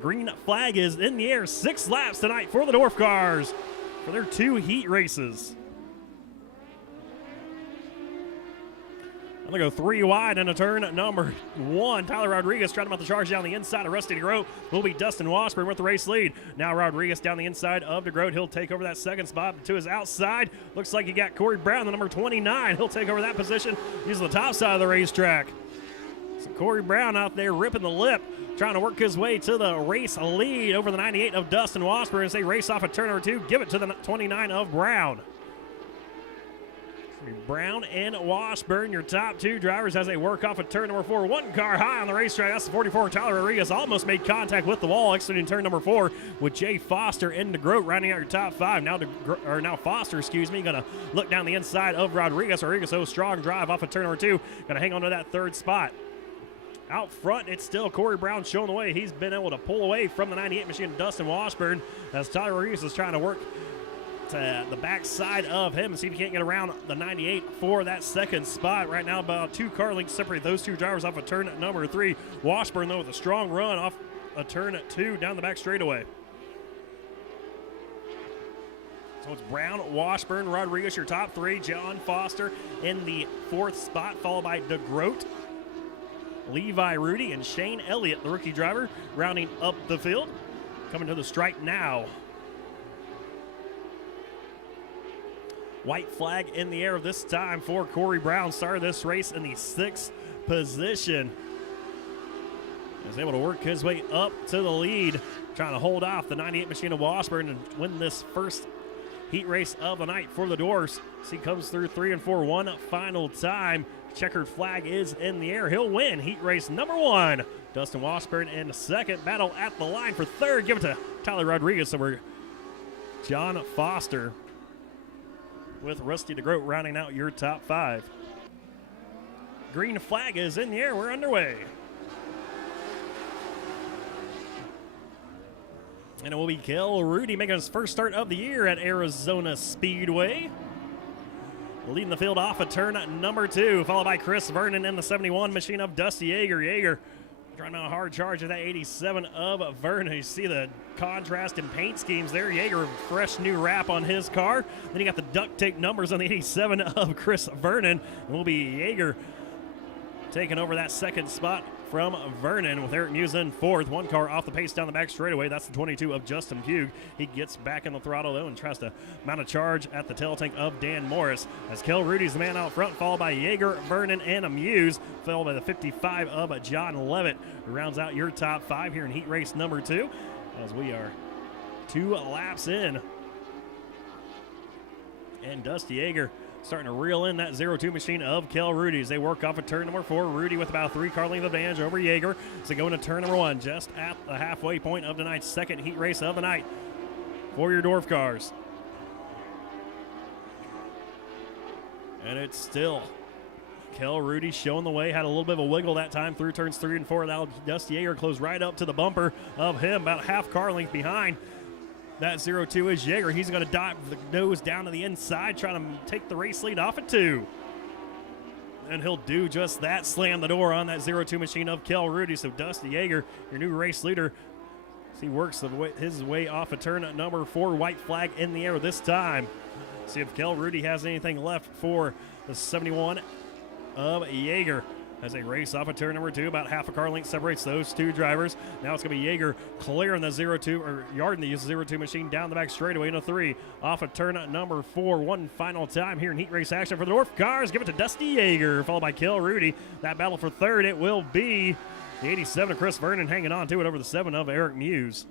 Green flag is in the air. 6 laps tonight for the Dwarf cars for their 2 heat races. I'm going to go 3 wide into turn number 1. Tyler Rodriguez trying to mount the charge down the inside of Rusty DeGroat. Will be Dustin Washburn with the race lead. Now Rodriguez down the inside of DeGroat. He'll take over that second spot to his outside. Looks like he got Corey Brown, the number 29. He'll take over that position using the top side of the racetrack. So Corey Brown out there ripping the lip, trying to work his way to the race lead over the 98 of Dustin Washburn as they race off at turn number 2. Give it to the 29 of Brown. Brown and Washburn, your top 2 drivers as they work off at turn number 4. 1 car high on the racetrack. That's the 44. Tyler Rodriguez almost made contact with the wall, exiting turn number 4 with Jay Foster and DeGroat rounding out your top 5. Now Foster, going to look down the inside of Rodriguez. Rodriguez, strong drive off of turn number 2. Going to hang on to that 3rd spot. Out front, it's still Corey Brown showing the way. He's been able to pull away from the 98 machine, Dustin Washburn, as Tyler Rodriguez is trying to work to the backside of him and see if he can't get around the 98 for that 2nd spot. Right now, about 2 car lengths separate those 2 drivers off of turn number 3. Washburn, though, with a strong run off a turn 2 down the back straightaway. So it's Brown, Washburn, Rodriguez, your top 3. John Foster in the 4th spot, followed by DeGroat, Levi Rudy, and Shane Elliott, the rookie driver, rounding up the field. Coming to the stripe now. White flag in the air this time for Corey Brown. Started this race in the 6th position. He was able to work his way up to the lead, trying to hold off the 98 machine of Washburn and win this first heat race of the night for the Dwarfs. As he comes through 3 and 4 one final time. Checkered flag is in the air. He'll win heat race number 1. Dustin Washburn in 2nd. Battle at the line for 3rd. Give it to Tyler Rodriguez. So we're John Foster with Rusty DeGroat rounding out your top 5. Green flag is in the air. We're underway. And it will be Kel Rudy making his first start of the year at Arizona Speedway. Leading the field off of turn number 2, followed by Chris Vernon in the 71 machine of Dusty Yeager. Yeager trying a hard charge of that 87 of Vernon. You see the contrast in paint schemes there. Yeager, fresh new wrap on his car. Then you got the duct tape numbers on the 87 of Chris Vernon. It will be Yeager taking over that 2nd spot from Vernon with Eric Muse in 4th. 1 car off the pace down the back straightaway. That's the 22 of Justin Pugh. He gets back in the throttle, though, and tries to mount a charge at the tail tank of Dan Morris. As Kel Rudy's the man out front, followed by Yeager, Vernon, and Muse, followed by the 55 of John Levitt, who rounds out your top 5 here in heat race number 2, as we are 2 laps in. And Dusty Yeager starting to reel in that 0-2 machine of Kel Rudy as they work off of turn number 4. Rudy with about a 3 car length advantage over Yeager. So going to turn number 1, just at the halfway point of tonight's 2nd heat race of the night for your Dwarf cars. And it's still Kel Rudy showing the way. Had a little bit of a wiggle that time through turns 3 and 4. Now Dusty Yeager closed right up to the bumper of him, about half car length behind. That 0-2 is Yeager. He's going to dive the nose down to the inside, trying to take the race lead off at 2. And he'll do just that, slam the door on that 0-2 machine of Kel Rudy. So Dusty Yeager, your new race leader, as he works his way off of turn number 4. White flag in the air this time. See if Kel Rudy has anything left for the 71 of Yeager. As they race off of turn number 2, about half a car length separates those 2 drivers. Now it's going to be Yeager clearing the 0-2, or yarding the 0-2 machine down the back straightaway into 3. Off of turn number 4, 1 final time here in heat race action for the Dwarf cars. Give it to Dusty Yeager, followed by Kel Rudy. That battle for 3rd, it will be the 87 of Chris Vernon hanging on to it over the 7 of Eric Muse.